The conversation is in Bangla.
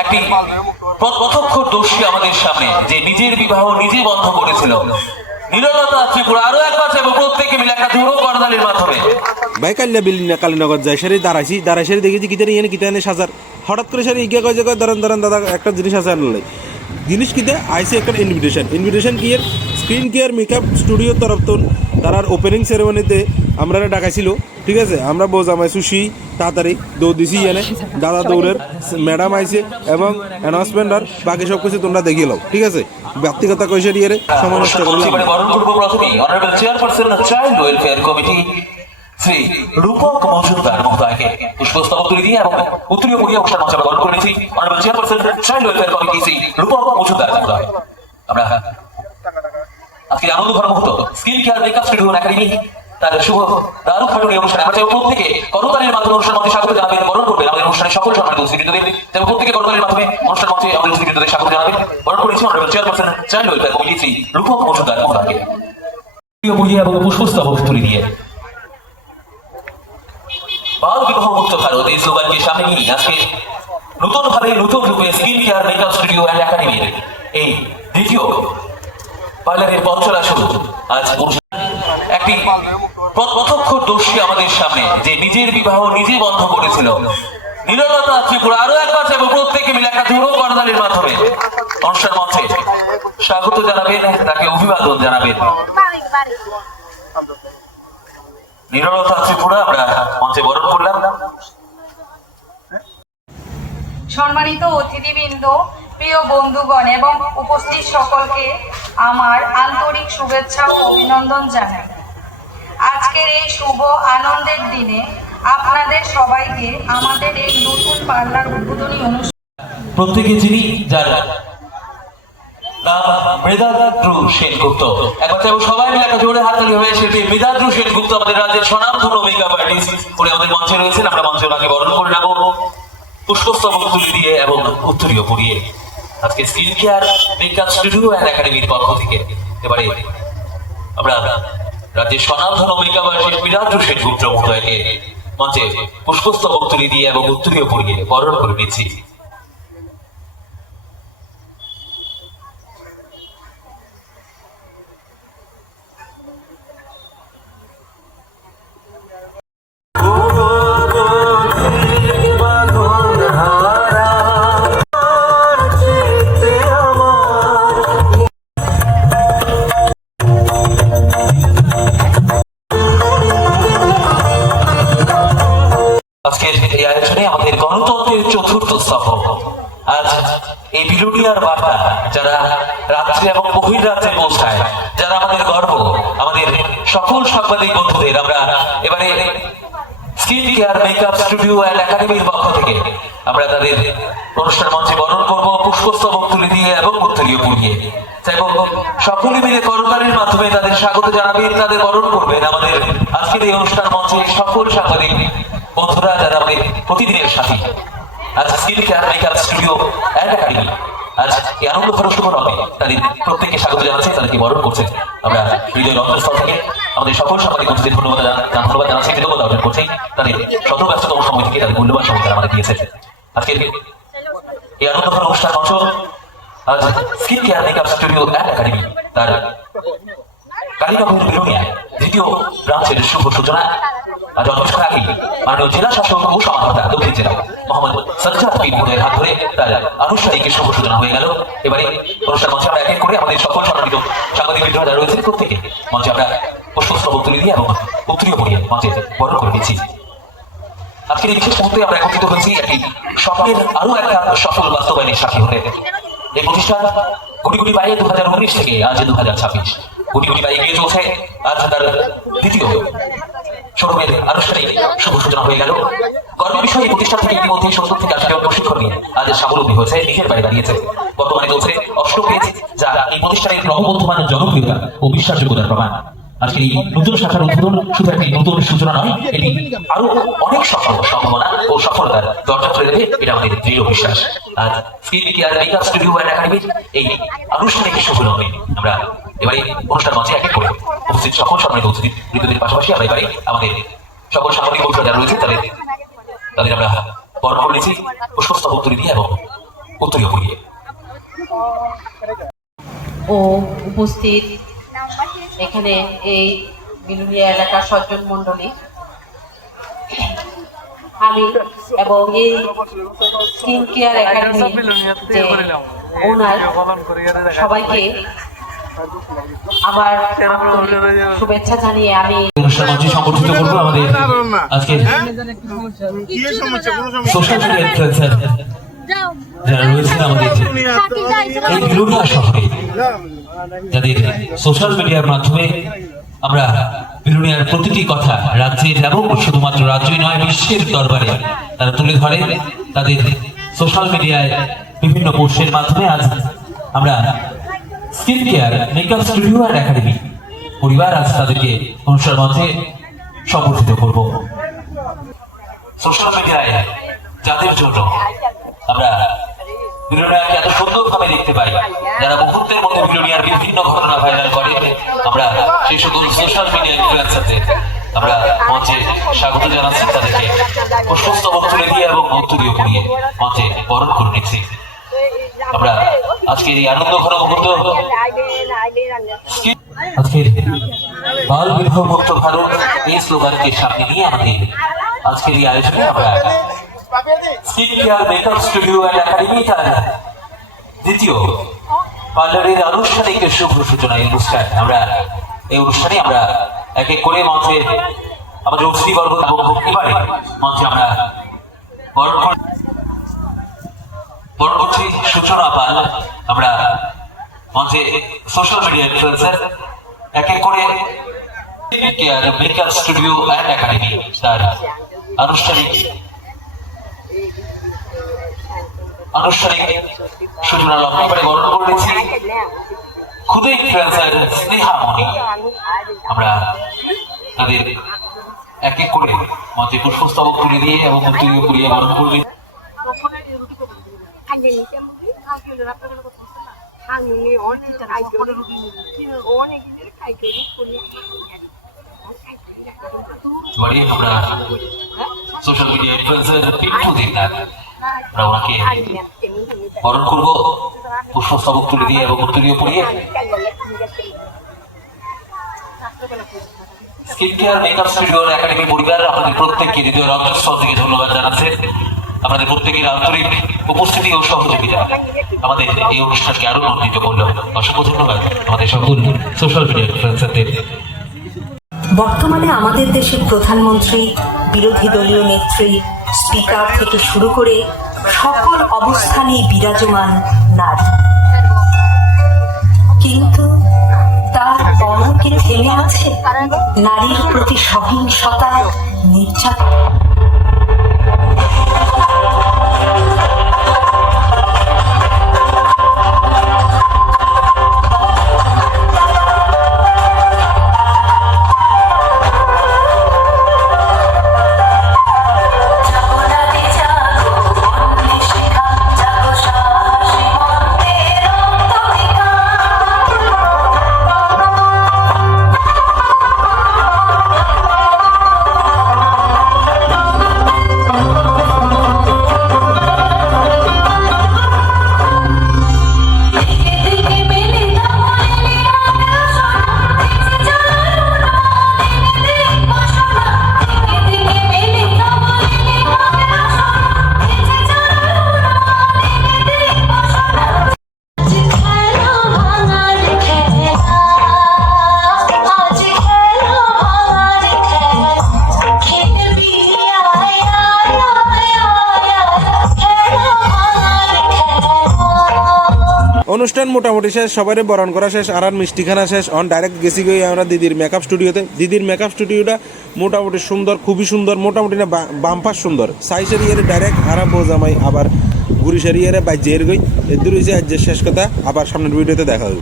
একটি প্রত্যক্ষদর্শী আমাদের সামনে যে নিজের বিবাহ নিজে বন্ধ করেছিল নীললতা ত্রিপুরা। আরো একবার চাইবো প্রত্যেকে মিলে একটা জোরো করতালির মাধ্যমে। ভাই কাল্লা বিল্লিনা কালীনগর যায় সারি দাঁড়াইছি দেখেছি কিতানি এনে কিতানে সাজার হঠাৎ করে সারি ইগিয়া কয় জায়গায় ধরেন দাদা একটা জিনিস আছে আনলাই জিনিস কিতে আইসি একটা ইনভিটেশন কি এর স্ক্রিন কেয়ার মেকআপ স্টুডিওর তরফ তার ওপেনিং সেরেমনিতে আমরা ডাকাইছিল। ঠিক আছে, আমরা বোঝামাই সুশি তাড়াতাড়ি দৌড় দিছি এনে দাদা দৌড়ের ম্যাডাম আইসে এবং অ্যানাউন্সমেন্ট আর বাকি সব কিছু তোমরা দেখিয়ে লাও। ঠিক আছে, ব্যক্তিগত কইসে দিয়ে সময় নষ্ট করলাম। শ্রী রূপক মজুমদার মহোদয়কে পুষ্পস্তবক তুলে দিয়ে এবং উত্তরীয় পড়িয়ে অনুষ্ঠান মঞ্চে গ্রহণ করেছি honourable chairperson child welfare committee Shri Rupak Majumdar মহোদয়। আমরা আজকে আনন্দ ভরা মুহূর্ত skin care makeup studio academy তার শুভ দারুণ উদ্ঘাটনী অনুষ্ঠানে আমরা চাই প্রত্যেকে করতালির মাধ্যমে অনুষ্ঠান মঞ্চে স্বাগত জানাবেন, বরণ করবেন আমাদের অনুষ্ঠানের সকল সম্মানিত অতিথিবৃন্দদের। এবং প্রত্যেকে করতালির মাধ্যমে অনুষ্ঠান মঞ্চে আমাদের অতিথিবৃন্দদের স্বাগত জানাবেন, বরণ করেছি honourable chairperson child welfare committee Shri Rupak Majumdar মহোদয়কে পড়িয়ে এবং পুষ্পস্তবক তুলে দিয়ে বাল বিবাহ মুক্ত ভারত এই স্লোগানকে সামনে নিয়ে আজকে নতুন রূপে skin care makeup studio and একাডেমির এই দ্বিতীয় পার্লারের পথচলা শুরু। আজ একটি প্রত্যক্ষদর্শী আমাদের সামনে যে নিজের বিবাহ নিজে বন্ধ করেছিল নীললতা ত্রিপুরা। আরো একবার চাইবো প্রত্যেকে মিলে একটা জোরো করতালির মাধ্যমে অনুষ্ঠান মঞ্চে স্বাগত জানাবেন, তাকে অভিবাদন জানাবেন। নীললতা ত্রিপুরা আমরা মঞ্চে বরণ করলাম। সম্মানিত অতিথিবৃন্দ, প্রিয় বন্ধুগণ এবং উপস্থিত সকলকে আমার আন্তরিক শুভেচ্ছা ও অভিনন্দন জানাই। আজকের এই শুভ আনন্দের দিনে আপনাদের সবাইকে আমাদের এই নতুন পার্লার উদ্বোধনী অনুষ্ঠান প্রত্যেকে যিনি যার মৃদাদ্রু সেনগুপ্ত, একবার চাইবো সবাই মিলে একটা জোরে হাততালি হয়ে সেটি মৃদাদ্রু সেনগুপ্ত আমাদের রাজ্যের স্বনামধন্য মেকআপ আর্টিস্ট উনি আমাদের মঞ্চে রয়েছেন। আমরা মঞ্চে ওনাকে বরণ করে নেব পুষ্পস্তবক তুলে দিয়ে এবং উত্তরীয় পড়িয়ে। আজকে skin care makeup studio and একাডেমির পক্ষ থেকে এবারে আমরা রাজ্যের স্বনামধন্য মেকআপ আর্টিস্ট মৃদাদ্রু সেনগুপ্ত মহোদয়কে মঞ্চে পুষ্পস্তবক তুলে দিয়ে এবং উত্তরীয় পড়িয়ে বরণ করে নিচ্ছি। আজকের এই আয়োজনে আমাদের গণতন্ত্রের চতুর্থ স্তম্ভ আজ এই বিলুনিয়ার বার্তা যারা রাত্রে এবং বহির্রাজ্যে পৌঁছায়, যারা আমাদের গর্ব, আমাদের সকল সাংবাদিক বন্ধুদের আমরা এবারে skin care makeup studio and একাডেমির পক্ষ থেকে আমরা তাদের অনুষ্ঠান মঞ্চে বরণ করব পুষ্পস্তবক তুলে দিয়ে এবং উত্তরীয় পড়িয়ে। এবং সকলে মিলে করতালির মাধ্যমে তাদের স্বাগত জানাবেন, তাদের বরণ করবেন আমাদের আজকের এই অনুষ্ঠান মঞ্চে সকল সাংবাদিক বন্ধুরা যারা আমাদের প্রতিদিনের সাথী। আজ skin care makeup studio and academy আজ এই আনন্দ ভরা শুভ রবে তাদের প্রত্যেককে স্বাগত জানাচ্ছে, তাদেরকে বরণ করছে। আমরা হৃদয়ের অন্তঃস্থল থেকে আমাদের সকল সাংবাদিক বন্ধুদের ধন্যবাদ জানাচ্ছি, কৃতজ্ঞতা অর্জন করছি তাদের শত ব্যস্ততম সময় থেকে তাদের মূল্যবান সময় তারা আমাদের দিয়েছে। আজকের এই আনন্দ ভরা অনুষ্ঠান মঞ্চ আজ skin care makeup studio and academy তার কালীনগর বিলুনিয়া দ্বিতীয় ব্রাঞ্চের শুভ সূচনা আজ অনুষ্ঠান আগে মাননীয় জেলা শাসক ও সমাধাতা দক্ষিণ জেলা মোহাম্মদ সজ্জাদ পীর মহোদয়ের হাত ধরে তার আনুষ্ঠানিক শুভ সূচনা হয়ে গেল। এবারে অনুষ্ঠান মঞ্চে আমরা এক এক করে আমাদের সকল সম্মানিত সাংবাদিক বৃন্দ যারা রয়েছেন প্রত্যেকে মঞ্চে আমরা পুষ্পস্তবক তুলে দিয়ে এবং উত্তরীয় পড়িয়ে মঞ্চে বরণ করে দিচ্ছি। আজকের এই বিশেষ মুহূর্তে আমরা একত্রিত হয়েছি একটি স্বপ্নের আরো একটা সফল বাস্তবায়নের সাক্ষী হতে। এই প্রতিষ্ঠান গুটি বাইরে 2019 থেকে আজ 2026 গুটি বাইরে এগিয়ে চলছে। আজ তার দ্বিতীয় শোরুমের আনুষ্ঠানিক শুভ সূচনা হয়ে গেল। গর্বের বিষয় এই প্রতিষ্ঠান থেকে ইতিমধ্যে 70 থেকে 80 জন প্রশিক্ষণ নিয়ে আজ স্বাবলম্বী হয়েছে, নিজের বাড়ি দাঁড়িয়েছে। বর্তমানে চলছে অষ্টম পেজ, যা এই প্রতিষ্ঠানের ক্রমবর্ধমান জনপ্রিয়তা ও বিশ্বাসযোগ্যতার প্রমাণ। আজকে এই নতুন শাখার উদ্বোধন শুধু একটি নতুন সূচনা নয়, এটি আরো অনেক সফল সম্ভাবনা ও সফলতার দরজা খুলে দেবে, এটা আমাদের দৃঢ় বিশ্বাস। আজ skin care makeup studio and একাডেমির এই আনুষ্ঠানিক শুভারম্ভে আমরা এবারে অনুষ্ঠান মঞ্চে এক এক করে উপস্থিত সকল সম্মানিত অতিথিবৃন্দদের পাশাপাশি আমরা এবারে আমাদের সকল সাংবাদিক বন্ধুরা যারা রয়েছে তাদের আমরা বরণ করে নিয়েছি পুষ্পস্তবক তুলে দিয়ে এবং উত্তরীয় পরিয়ে। ও উপস্থিত এখানে এই বিলুনিয়া এলাকার সজ্জন মণ্ডলী, আমি এবং এই স্কিন কেয়ার একাডেমি যে ওনার সবাইকে আমার শুভেচ্ছা জানিয়ে আমি অনুষ্ঠান মঞ্চে সংগঠিত করবো আমাদের আজকে সোশ্যাল মিডিয়া ইনফ্লুয়েন্সার যারা রয়েছেন আমাদের এই বিলুনিয়া শহরে, যাদের সোশ্যাল মিডিয়ার মাধ্যমে আমরা বিলুনিয়ার প্রতিটি কথা রাজ্যের এবং শুধুমাত্র রাজ্যই নয় বিশ্বের দরবারে তারা তুলে ধরে তাদের সোশ্যাল মিডিয়ায় বিভিন্ন পোস্টের মাধ্যমে। আজ আমরা skin care makeup studio and academy পরিবার আজ তাদেরকে অনুষ্ঠান মঞ্চে সম্বর্ধিত করব। সোশ্যাল মিডিয়ায় যাদের জন্য আমরা বিলুনিয়াকে এত সুন্দরভাবে দেখতে পাই, যারা মুহূর্তের মধ্যে বিলুনিয়ার বিভিন্ন ঘটনা ভাইরাল করে, আমরা সেই সকল সোশ্যাল মিডিয়া ইনফ্লুয়েন্সারদের আমরা মঞ্চে স্বাগত জানাচ্ছি, তাদেরকে পুষ্পস্তবক তুলে দিয়ে এবং উত্তরীয় করিয়ে মঞ্চে বরণ করে নিচ্ছি। আমরা আজকের এই আনন্দ ঘন মুহূর্ত, আজকের বাল বিবাহ মুক্ত ভারত এই স্লোগানকে সামনে নিয়ে আমাদের আজকের এই আয়োজনে আমরা skin care makeup studio and academy তার দ্বিতীয় পার্লারের আনুষ্ঠানিক শুভ সূচনা এই অনুষ্ঠান। আমরা এই অনুষ্ঠানে আমরা এক এক করে মঞ্চে আমাদের অতিথিবর্গ এবং ভক্তিবারে মঞ্চে আমরা বরণ করছি সূচনা পাল। আমরা মঞ্চে সোশ্যাল মিডিয়া ইনফ্লুয়েন্সার এক এক করে care makeup studio and academy তার আনুষ্ঠানিক সূচনা লগ্ন করে বরণ করে নিচ্ছি ক্ষুদে ইনফ্লুয়েন্সার স্নেহা মণি। আমরা তাদের এক এক করে মঞ্চে পুষ্পস্তবক তুলে দিয়ে এবং উত্তরীয় করিয়ে বরণ করে আমরা social media influencer Pintu Debnath আমরা ওনাকে বরণ করবো পুষ্পস্তবক তুলে দিয়ে এবং উত্তরীয় পরিয়ে। Skin care makeup studio academy পরিবার আপনাদের প্রত্যেককে হৃদয়ের অন্তঃস্থল থেকে ধন্যবাদ জানাচ্ছেন। আপনাদের প্রত্যেকের আন্তরিক উপস্থিতি ও সহযোগিতা আমাদের এই অনুষ্ঠানকে আরো উন্নীত করলো। অসংখ্য ধন্যবাদ আমাদের সকল সোশ্যাল মিডিয়া ইনফ্লুয়েন্সারদের। বর্তমানে আমাদের দেশের প্রধানমন্ত্রী, বিরোধী দলীয় নেত্রী, স্পিকার থেকে শুরু করে সকল অবস্থানেই বিরাজমান নারী, কিন্তু তার পরকে থেমে আছে নারীর প্রতি সহিংসতা, নির্যাতন। অনুষ্ঠান মোটামুটি শেষ, সবাই বরণ করা শেষ, আর মিষ্টিখানা শেষ। অন ডাইরেক্ট গেছি গিয়ে আমরা দিদির মেকআপ স্টুডিওতে। দিদির মেকআপ স্টুডিওটা মোটামুটি সুন্দর, খুবই সুন্দর, মোটামুটি না বাম্পার সুন্দর। সাইসের ইয়ে ডাইরেক্ট আরাম বোঝামাই আবার গুড়িসারি ইয়ে বাজ্যের গই এর দূর হয়েছে আজ শেষ কথা। আবার সামনের ভিডিওতে দেখা হবে।